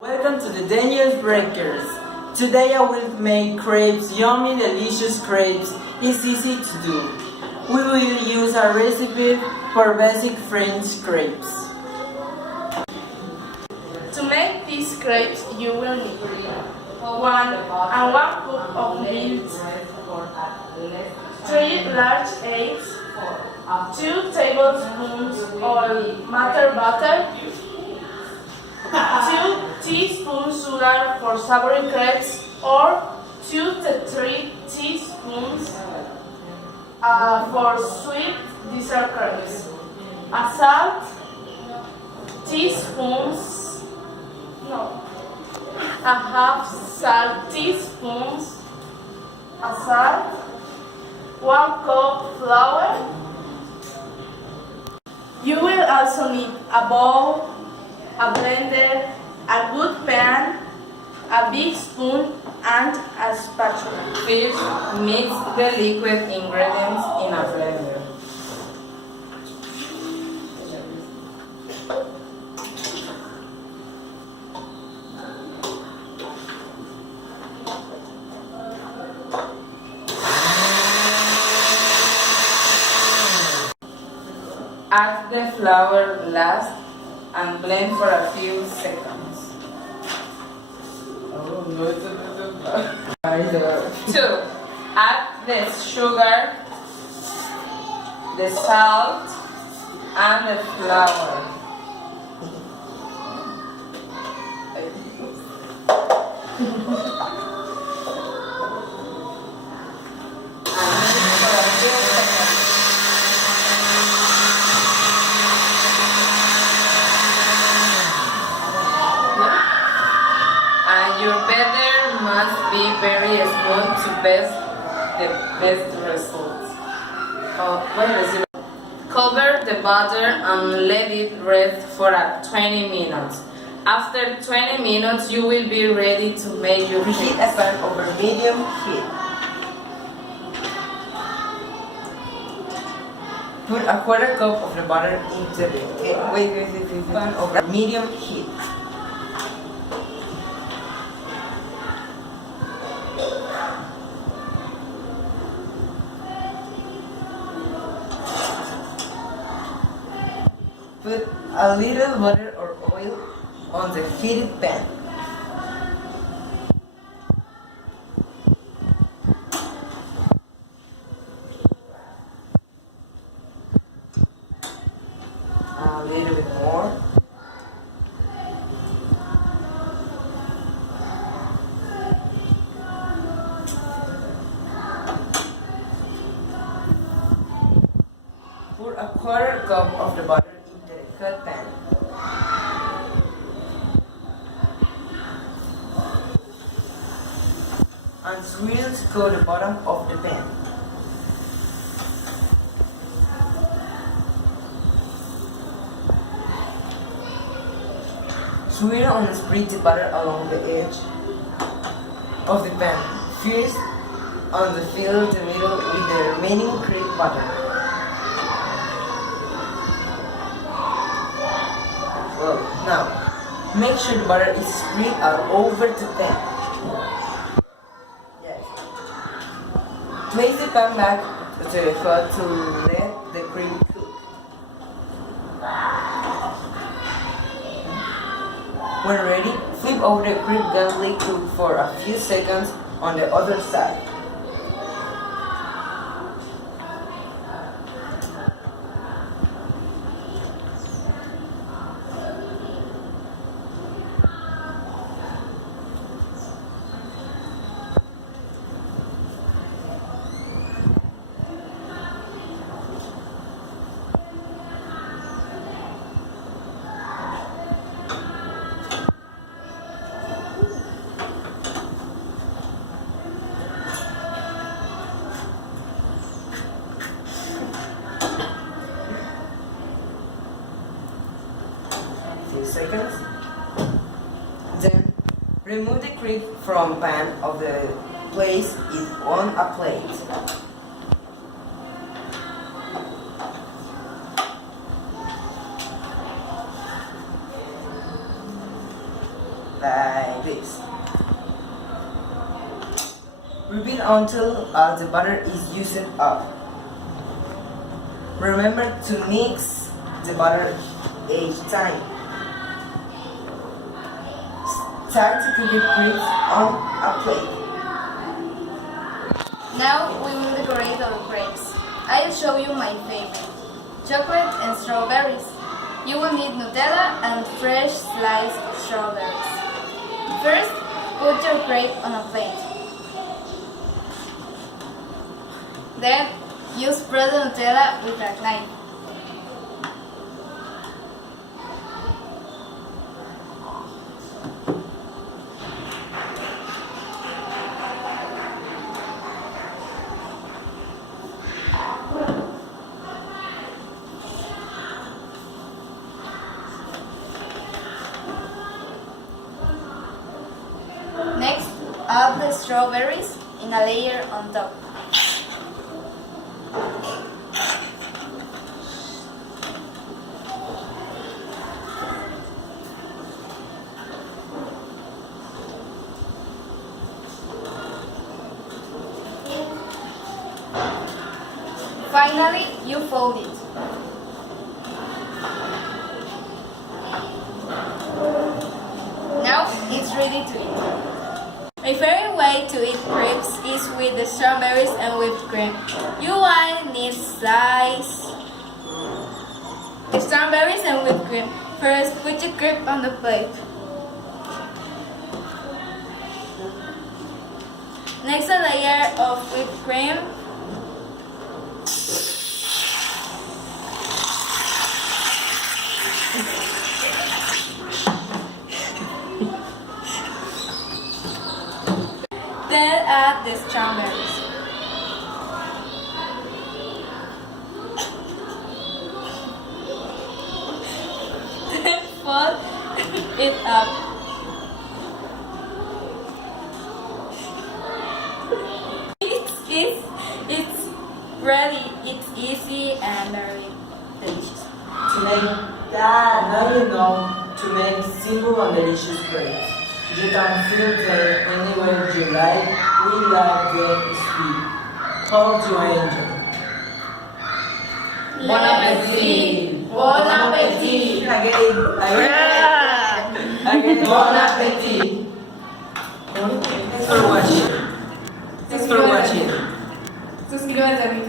Welcome to the Danielle's Breakers. Today I will make crepes, yummy delicious crepes. It's easy to do. We will use a recipe for basic French crepes. To make these crepes you will need 1 cup of milk, 3 large eggs, 2 tablespoons of melted butter, 2 teaspoons sugar for savory crepes, or 2 to 3 teaspoons for sweet dessert crepes. A salt, teaspoons, no, a half salt teaspoons, a salt, 1 cup flour. You will also need a bowl, a blender, a good pan, a big spoon, and a spatula. First, mix the liquid ingredients in a blender. Add the flour last and blend for a few seconds. Oh, no, it's a 2. Add the sugar, the salt, and the flour. Your batter must be very smooth to the best results. Cover the batter and let it rest for 20 minutes. After 20 minutes, you will be ready to make your Preheat a pan over medium heat. Put a quarter cup of the butter into the pan over medium heat. Put a little butter or oil on the heated pan. A little bit more. Pour a quarter cup of the butter into the cut pan. And swirl to coat the bottom of the pan. Swirl and spread the butter along the edge of the pan. First, fill the middle with the remaining crepe butter. Now, make sure the butter is spread all over the pan. Yes. Place the pan back to the hot to let the cream cook. When ready, flip over the cream gently cook for a few seconds on the other side. Few seconds. Then remove the crepe from pan of the place it on a plate. like this. Repeat until all the butter is used up. Remember to mix the butter each time. Start to cook the crepes on a plate. Now we will decorate our crepes. I'll show you my favorite, chocolate and strawberries. You will need Nutella and fresh sliced strawberries. First, put your crepe on a plate. Then, you spread the Nutella with a knife. Next, add the strawberries in a layer on top. Finally, you fold it. Now it's ready to eat. My favorite way to eat crepes is with the strawberries and whipped cream. You will need slice the strawberries and whipped cream. First, put your crepe on the plate. Next, a layer of whipped cream. Then add the strawberries. Then fold it up. It's ready. It's easy and very delicious. To make that, now you know to make simple and delicious crepes. You can fill them anywhere you like. We like them sweet. Hope you enjoy. Bon appetit! Bon appetit! Again. Bon appetit! Thanks for watching. Thanks for watching. Suscríbete a mi